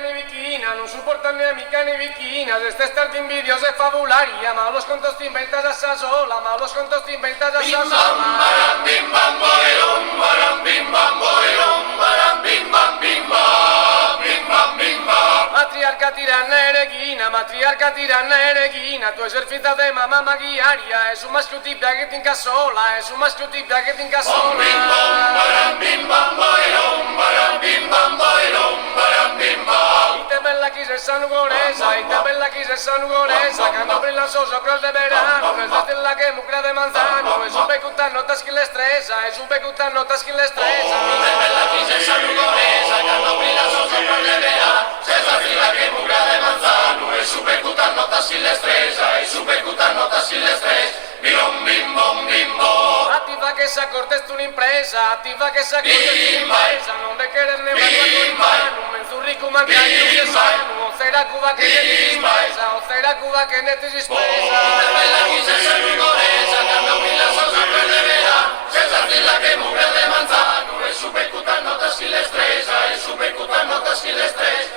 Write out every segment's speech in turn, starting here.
ni viquina, non supportan ni amica ni viquina, desde estar in vídeos de fabularia, ma los contos te inventas a esa sola, ma los contos te inventas a esa sola. Bim bam boerum, baram bim bam boerum, baram bim bam bim bam, bim bam bim bam. Matriarca tiranna ereghina, tu esercita de mamma maghiaria, es un maschio tipia che ti incassola, es un maschio tipia che ti incassola. Bim bam, baram bim bam boerum, baram bim bam boerum, baram bim bam. Y te bella chi se sanugoresa, y te bella chi se sanugoresa, cuando brilla el sol sopra de verano, es de la que mucra de manzano, es un pecutano tas que le estresa, es un pecutano tas que le estresa. Te bella chi se sanugoresa, cando brilla il sole sopra le verà, senza fila che mugra de manzano, e su pecutano tassi le stresa, e su pecutano tassi le stresa, bim bim bom bim bom. Attiva che sa cortes tu un'impresa, attiva che sa cortes tu un'impresa, non de quererne más a tu hermano, menzurrico mancaño que sano, o será Cuba que ne ti dispresa, o será Cuba que ne ti dispresa. Te bella chi se sanugoresa, cando brilla il sole sopra le verà, senza fila che mugra de manzano, e su pecutano tassi le stresa, e su pecutano tassi le stresa,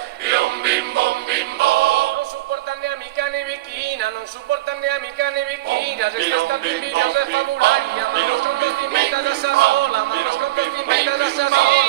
bim bom bim bom. Non supportan ni amica ni viquina, non supportan ni amica ni viquina, desde estar in vídeos de fabularia, ma los contos te inventas a esa sola, ma los contos te inventas a esa sola.